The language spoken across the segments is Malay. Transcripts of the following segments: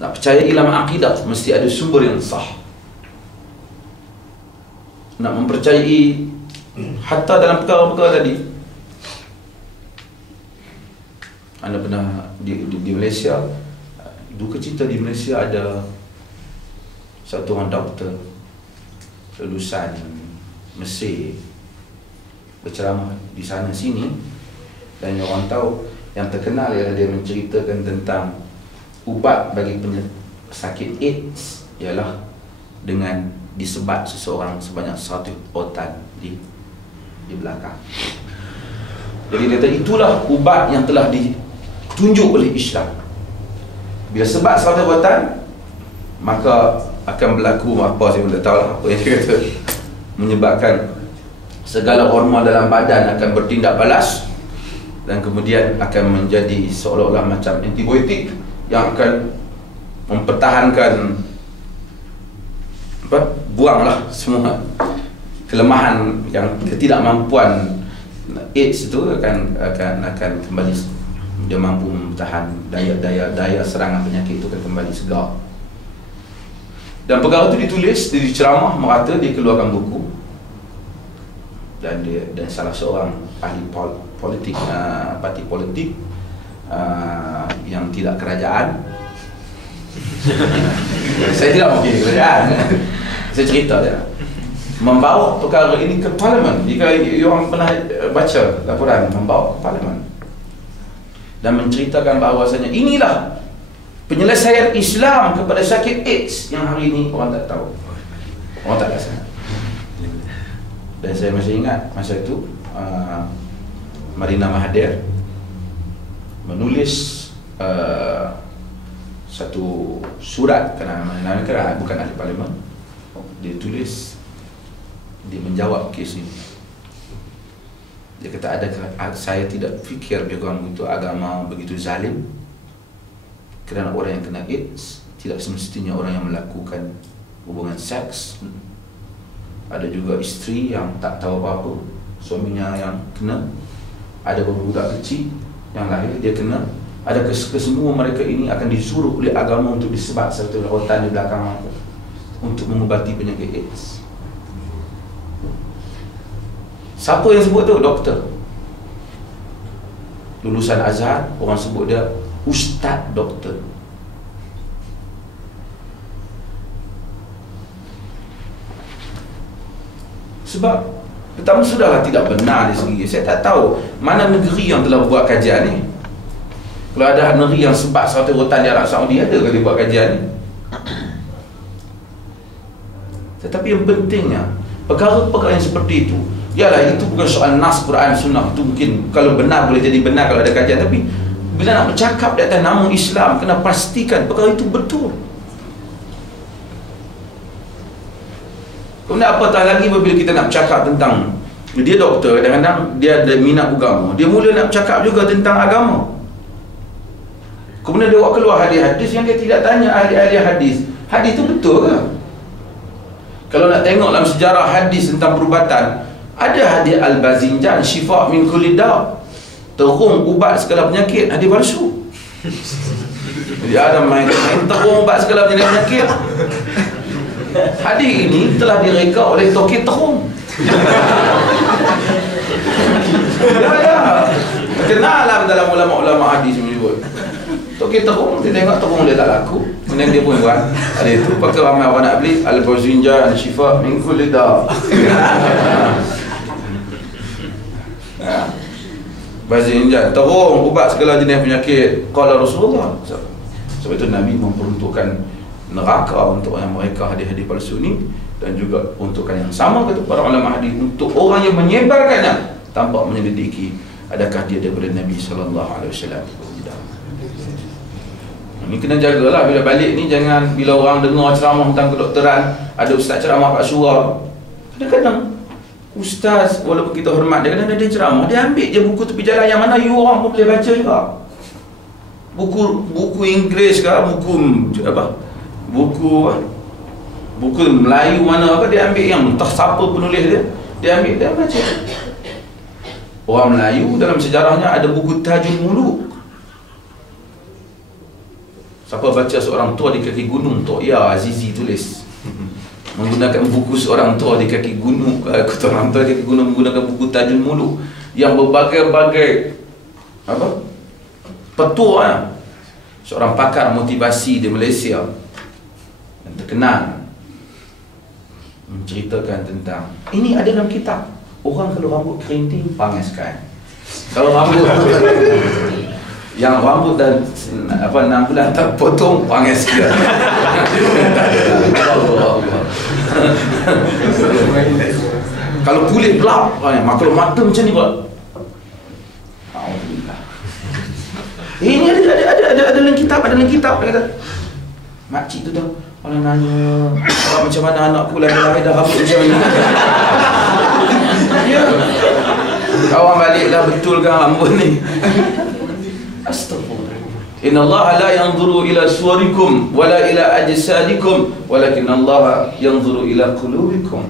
Nak percaya ilmu akidah mesti ada sumber yang sah. Nak mempercayai hatta dalam perkara-perkara tadi. Anda pernah di Malaysia, duka cita di Malaysia ada satu orang doktor lulusan Mesir berceramah di sana sini, dan orang tahu yang terkenal ialah dia menceritakan tentang ubat bagi sakit AIDS ialah dengan disebat seseorang sebanyak 100 rotan di belakang. Jadi dia kata itulah ubat yang telah ditunjuk oleh Islam. Bila sebat 100 rotan, maka akan berlaku apa saya pun tak tahu lah apa yang dia kata, menyebabkan segala hormon dalam badan akan bertindak balas dan kemudian akan menjadi seolah-olah macam antibiotik yang akan mempertahankan buanglah semua kelemahan yang ketidakmampuan AIDS itu akan kembali, dia mampu mempertahan daya serangan penyakit itu akan kembali segar. Dan perkara itu ditulis, dia diceramah merata, dia keluarkan buku, dan salah seorang ahli politik, parti politik yang tidak kerajaan. Saya tidak mungkin kerajaan. Saya cerita dia membawa perkara ini ke parlimen. Jika orang pernah baca laporan, membawa ke parlimen dan menceritakan bahawasanya inilah penyelesaian Islam kepada sakit AIDS yang hari ini orang tak tahu, orang tak rasa. Dan saya masih ingat masa itu Marina Mahathir menulis satu surat, kerana bukan ahli parlimen, dia tulis, dia menjawab kes ini. Dia kata, adakah saya tidak fikir background itu agama begitu zalim, kerana orang yang kena AIDS tidak semestinya orang yang melakukan hubungan seks. Ada juga isteri yang tak tahu apa-apa, suaminya yang kena. Ada budak kecil yang lahir, dia kena. Adakah kesemua mereka ini akan disuruh oleh agama untuk disebat satu rotan di belakang mereka untuk mengubati penyakit AIDS? Siapa yang sebut tu? Doktor lulusan Azhar, orang sebut dia Ustaz Doktor. Sebab pertama sudahlah tidak benar di segi, saya tak tahu mana negeri yang telah buat kajian ni. Kalau ada negeri yang sebat 100 rotan di Arab Saudi, ada ke dia buat kajian ni? Tetapi yang pentingnya, perkara-perkara yang seperti itu, yalah, itu bukan soal nas Quran Sunnah. Itu mungkin kalau benar boleh jadi benar kalau ada kajian. Tapi bila nak bercakap di atas nama Islam, kena pastikan perkara itu betul. Kemudian apatah lagi bila kita nak bercakap tentang, dia doktor, kadang-kadang dia ada minat agama, dia mula nak bercakap juga tentang agama. Kemudian dia buat keluar hadis-hadis yang dia tidak tanya ahli-ahli hadis. Hadis itu betul ke? Kalau nak tengok dalam sejarah hadis tentang perubatan, ada hadis Al-Bazinjan, syifa' min kulli da', terung ubat segala penyakit. Hadis palsu. Jadi ada main terung ubat segala penyakit. Hadis ini telah direka oleh Tokit Terung. Ya. Kenal lah dalam ulama-ulama hadis menyebut Tokit Terung, dia tengok terung dia tak laku, kemudian dia pun buat ada itu, pakai ramai orang nak beli Al-Bazinjan, syifa' min kulli da'. Bazinjan, terung ubat segala jenis penyakit. Qala Rasulullah. Sebab itu Nabi memperuntukkan neraka untuk yang mereka hadis-hadis palsu ni, dan juga peruntukan yang sama kata para ulama hadis untuk orang yang menyebarkannya tanpa menyelidiki adakah dia daripada Nabi sallallahu alaihi wasallam. Ini kena jagalah bila balik ni, jangan bila orang dengar ceramah tentang kedokteran, ada ustaz ceramah kat surau. Kadang-kadang ustaz, walaupun kita hormat dia, kadang-kadang dia ceramah, dia ambil je buku tepi jalan yang mana you orang pun boleh baca juga. Buku Inggeris ke, buku Melayu mana apa, dia ambil yang entah siapa penulis dia ambil, dia baca. Orang Melayu dalam sejarahnya ada buku Tajul Muluk. Siapa baca seorang tua di kaki gunung, Tok Ya Azizi tulis, menggunakan buku seorang tua di kaki gunung, orang tua di kaki gunung menggunakan buku Tajul Muluk yang berbagai-bagai petua, seorang pakar motivasi di Malaysia yang terkenal menceritakan tentang ini. Ada dalam kitab, orang kalau rambut kerinting pangaskan, kalau rambut yang rambut dan 6 bulan tak potong pangas dia. Kalau kulit gelap, kalau mata macam ni pula. Alhamdulillah. Ini ada dalam kitab, ada dalam kitab. Dia kata, makcik tu tahu, orang nanya, macam mana anakku lahir dah rambut macam ni. Ya. Kawan baliklah, betul kan rambut ni? Astaghfirullah. Inna Allah la yanzuru ila suwarikum wala ila ajsadikum walakin Allah yanzuru ila qulubikum.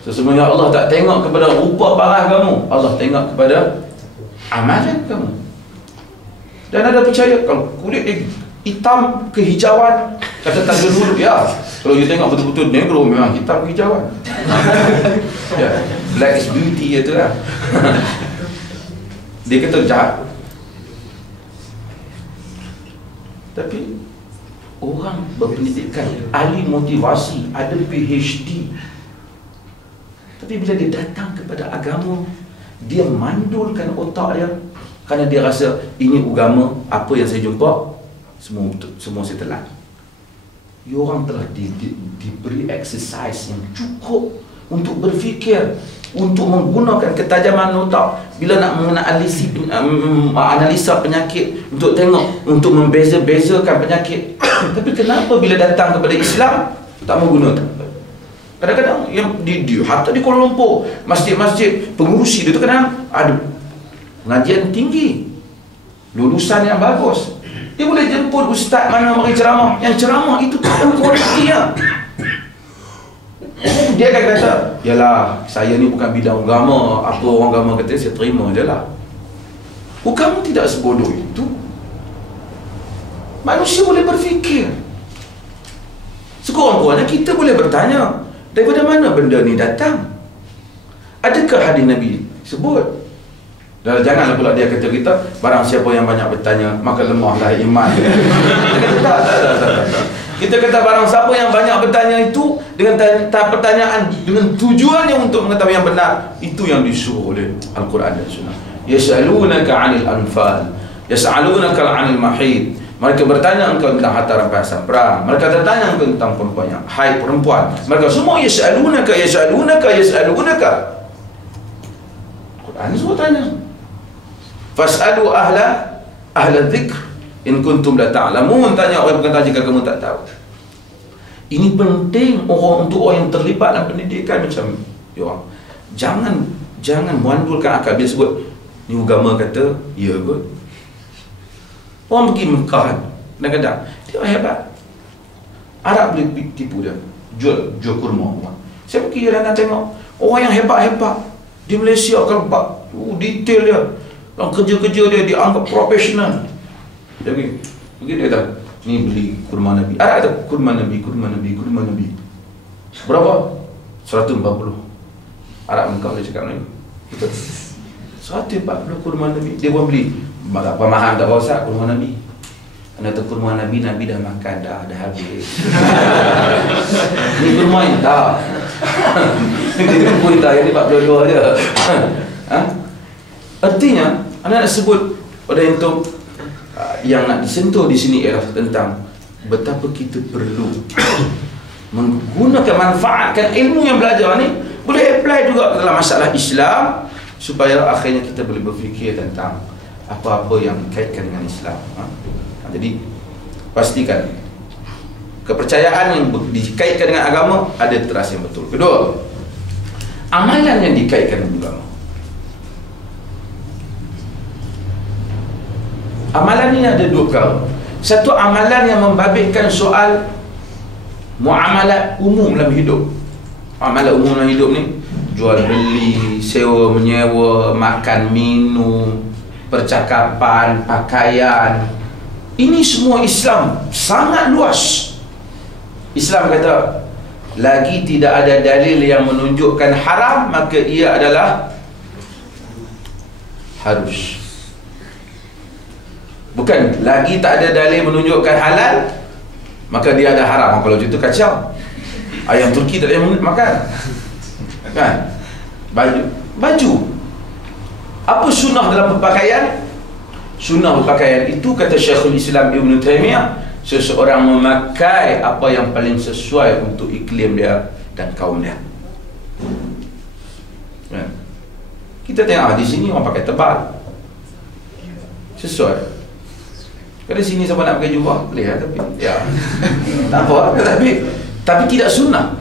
Sesungguhnya Allah tak tengok kepada rupa parah kamu, Allah tengok kepada amalan kamu. Dan ada percaya kalau kulit dia hitam kehijauan, kata Tajul Muluk, ya, kalau you tengok betul-betul negro memang hitam kehijauan. Ya, black is beauty itu lah. Dia kata jahat. Tapi orang berpendidikan, ahli motivasi, ada PhD, tapi bila dia datang kepada agama, dia mandulkan otak dia kerana dia rasa ini agama, apa yang saya jumpa semua saya telan. Orang telah diberi exercise yang cukup untuk berfikir, untuk menggunakan ketajaman otak bila nak analisa penyakit, untuk tengok, untuk membeza-bezakan penyakit. Tapi kenapa bila datang kepada Islam tak menggunakan? Kadang-kadang yang hatta di Kuala Lumpur, masjid-masjid pengurusi dia tu kadang ada pengajian tinggi, lulusan yang bagus, dia boleh jemput ustaz mana bagi ceramah, yang ceramah itu tak ada kualiti ya. Dia akan kata, yalah, saya ni bukan bidang agama, apa orang agama kata saya terima je lah. Kamu tidak sebodoh itu. Manusia boleh berfikir. Sekurang-kurangnya kita boleh bertanya, daripada mana benda ni datang? Adakah hadis Nabi sebut? Dan janganlah pula dia kata kita, barang siapa yang banyak bertanya maka lemahlah iman. Kita kata tak. Kita kata barang siapa yang banyak bertanya itu dengan pertanyaan, dengan tujuannya untuk mengetahui yang benar, itu yang disuruh oleh Al-Quran dan Sunnah. Yas'alunaka 'anil anfal, yas'alunaka 'anil mahid. Mereka bertanya engkau tentang harta rampasan perang. Mereka bertanya engkau tentang perempuan yang haid, perempuan. Mereka semua yas'alunaka. Quran semua tanya. Fas'alu ahla dzikr in kuntum la ta'lamun. Tanya orang berkata jika kamu tak tahu. Ini penting untuk orang yang terlibat dalam pendidikan macam ya. Jangan muandulkan akal. Bila sebut ni agama kata, ya kot. Orang pergi Mekah kadang-kadang dia hebat. Arab boleh tipu dia. Jual kurma orang. Saya pergi dan tengok orang yang hebat-hebat di Malaysia, kalau detail dia, dalam kerja-kerja dia dianggap profesional. Jadi dia kata, ni beli kurma Nabi. Ada kata kurma Nabi. Berapa? 140. Arab Mekah boleh cakap ni. 140 kurma Nabi. Dia pun beli. Apa mahal tak usah kurma Nabi. Anda tahu kurma Nabi dah makan dah habis. Ni kurma yang dah. Dia pun dah yang 42 je. Artinya, anda nak sebut pada itu yang nak disentuh di sini ialah tentang betapa kita perlu menggunakan, manfaatkan ilmu yang belajar ni, boleh apply juga dalam masalah Islam, supaya akhirnya kita boleh berfikir tentang apa-apa yang dikaitkan dengan Islam. Jadi pastikan kepercayaan yang dikaitkan dengan agama ada teras yang betul. Kedua, amalan yang dikaitkan dengan agama. Amalan ini ada dua perkara. Satu, amalan yang membabitkan soal muamalat umum dalam hidup. Amalan umum dalam hidup ni, jual beli, sewa menyewa, makan minum, percakapan, pakaian. Ini semua Islam sangat luas. Islam kata, lagi tidak ada dalil yang menunjukkan haram, maka ia adalah harus. Bukan, lagi tak ada dalil menunjukkan halal, maka dia ada haram. Kalau itu kacau. Ayam Turki tak boleh makan. Kan? Baju. Apa sunnah dalam berpakaian? Sunnah berpakaian itu, kata Syekhul Islam Ibn Taymiyah, seseorang memakai apa yang paling sesuai untuk iklim dia dan kaum dia. Kan? Kita tengok di sini orang pakai tebal, sesuai. Kalau di sini siapa nak pakai jubah boleh lah, tapi ya tak apa, tapi tidak sunnah.